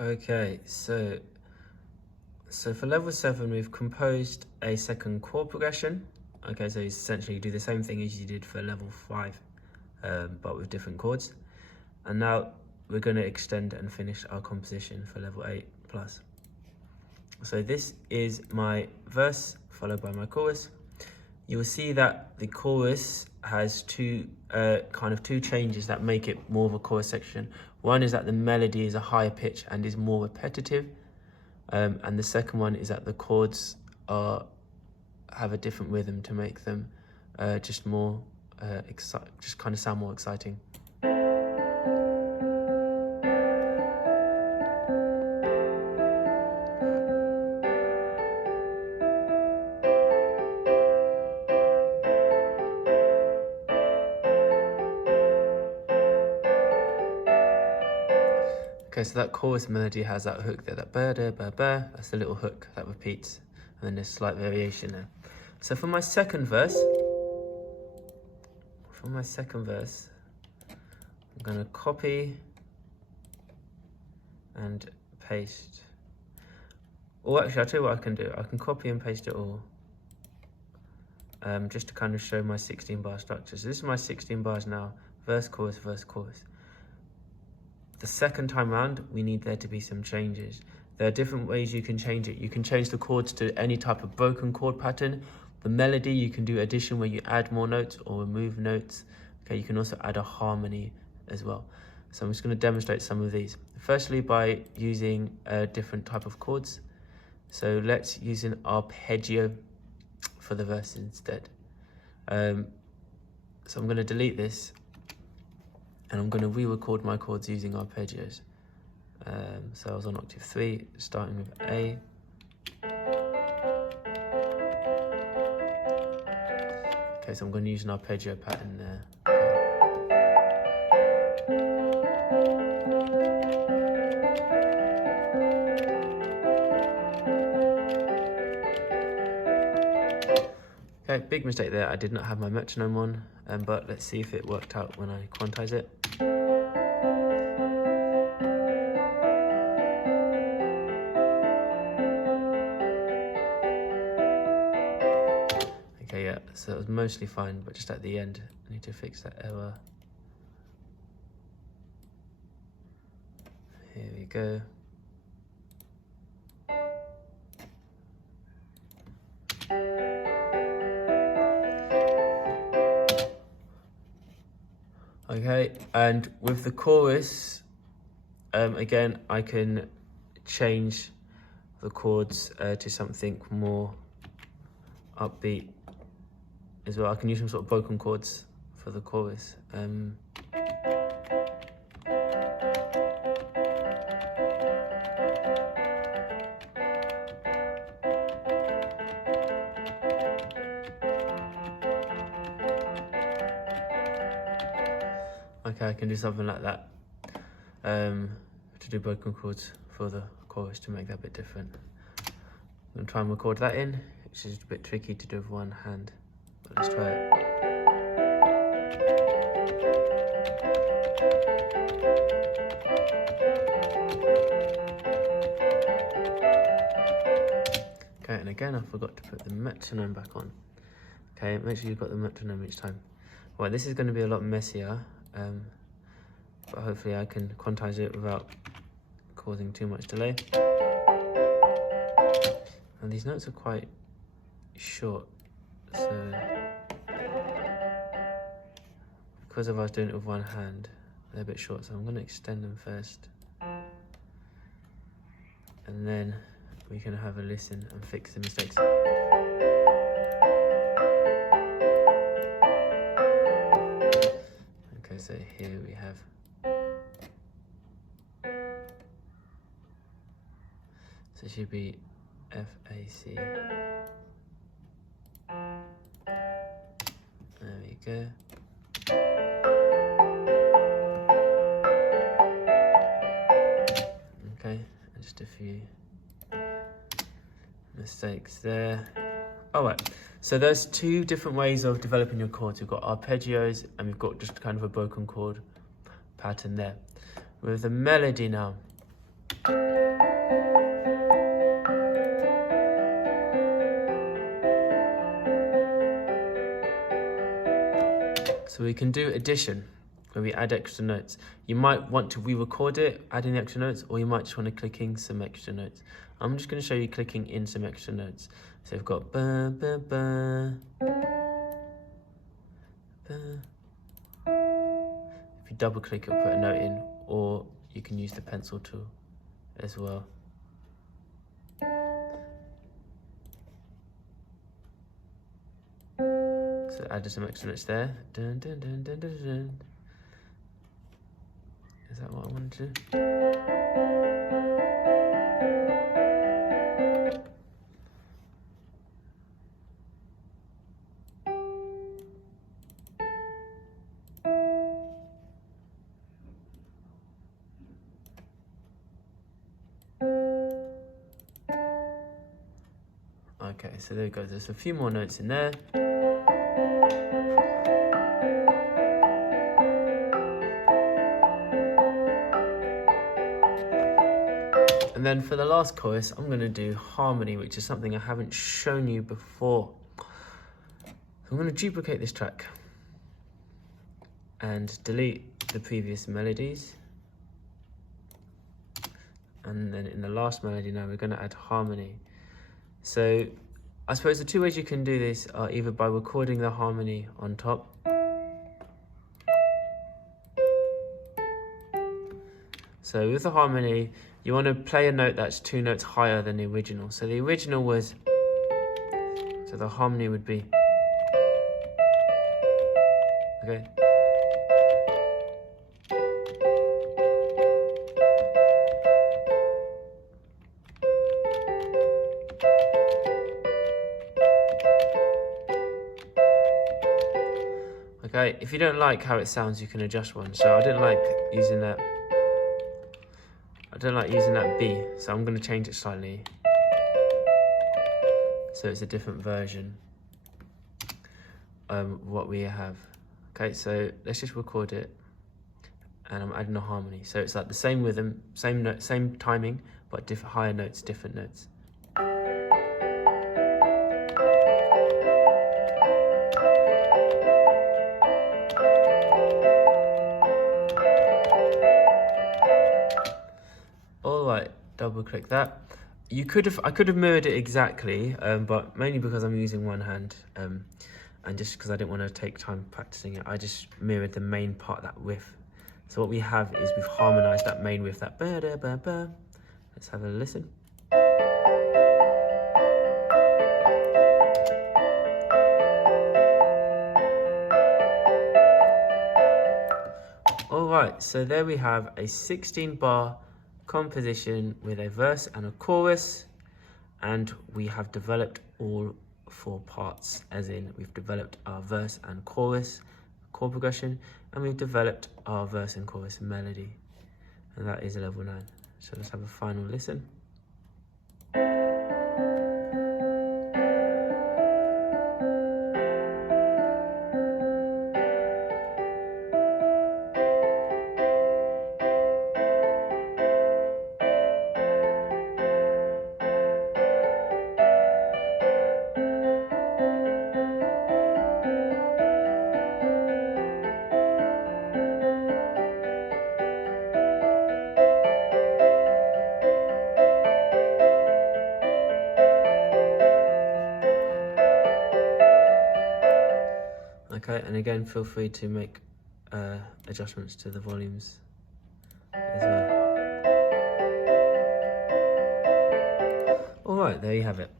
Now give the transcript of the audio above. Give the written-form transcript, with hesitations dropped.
Okay, so for level 7, we've composed a second chord progression. Okay, so essentially you do the same thing as you did for level 5, but with different chords. And now we're going to extend and finish our composition for level 8 plus. So this is my verse followed by my chorus. You will see that the chorus has two changes that make it more of a chorus section. One is that the melody is a higher pitch and is more repetitive. And the second one is that the chords have a different rhythm to make them just more just kind of sound more exciting. Okay, so that chorus melody has that hook there, that ba da ba ba. That's the little hook that repeats, and then there's slight variation there. So for my second verse, I'm gonna copy and paste. Or actually, I'll tell you what I can do. I can copy and paste it all, just to kind of show my 16 bar structure. So this is my 16 bars now: verse, chorus, verse, chorus. The second time round, we need there to be some changes. There are different ways you can change it. You can change the chords to any type of broken chord pattern. The melody, you can do addition where you add more notes or remove notes. Okay, you can also add a harmony as well. So I'm just going to demonstrate some of these. Firstly, by using a different type of chords. So let's use an arpeggio for the verse instead. So I'm going to delete this. And I'm going to re-record my chords using arpeggios. So I was on octave 3, starting with A. Okay, so I'm going to use an arpeggio pattern there. Okay, big mistake there. I did not have my metronome on, but let's see if it worked out when I quantize it. Okay, yeah, so it was mostly fine, but just at the end, I need to fix that error. Here we go. Okay, and with the chorus, again, I can change the chords to something more upbeat as well. I can use some sort of broken chords for the chorus. Okay, I can do something like that to do broken chords for the chorus to make that a bit different. I'm going to try and record that in, which is a bit tricky to do with one hand, but let's try it. Okay, and again, I forgot to put the metronome back on. Okay, make sure you've got the metronome each time. Right, this is going to be a lot messier. But hopefully I can quantize it without causing too much delay. And these notes are quite short, so because I was doing it with one hand, they're a bit short, so I'm going to extend them first, and then we can have a listen and fix the mistakes. Okay, so here we have. So it should be F, A, C. There we go. Okay, and just a few mistakes there. All right, so there's two different ways of developing your chords. We've got arpeggios and we've got just kind of a broken chord pattern there. With the melody now, So we can do addition, where we add extra notes. You might want to re-record it, adding the extra notes, or you might just want to click in some extra notes. I'm just going to show you clicking in some extra notes. So we've got ba, ba, ba, ba. If you double click, it'll put a note in, or you can use the pencil tool as well. So added some extra notes there. Dun, dun, dun, dun, dun, dun. Is that what I wanted to do? Okay, so there we go. There's a few more notes in there. And then for the last chorus, I'm going to do harmony, which is something I haven't shown you before. So I'm going to duplicate this track and delete the previous melodies. And then in the last melody now, we're going to add harmony. So I suppose the two ways you can do this are either by recording the harmony on top, so with the harmony, you want to play a note that's 2 notes higher than the original. So the original was, so the harmony would be, okay. Okay, if you don't like how it sounds, you can adjust one. So I didn't like using that. I don't like using that B, so I'm going to change it slightly. So it's a different version what we have. Okay, so let's just record it. And I'm adding a harmony. So it's like the same rhythm, same note, same timing, but higher notes, different notes. Alright, double click that. I could have mirrored it exactly, but mainly because I'm using one hand, and just because I didn't want to take time practicing it, I just mirrored the main part, that riff. So what we have is we've harmonized that main riff, that ba da ba ba. Let's have a listen. Alright, so there we have a 16-bar composition with a verse and a chorus, and we have developed all 4 parts, as in we've developed our verse and chorus chord progression, and we've developed our verse and chorus melody, and that is a level 9. So let's have a final listen. Okay, and again, feel free to make adjustments to the volumes as well. Alright, there you have it.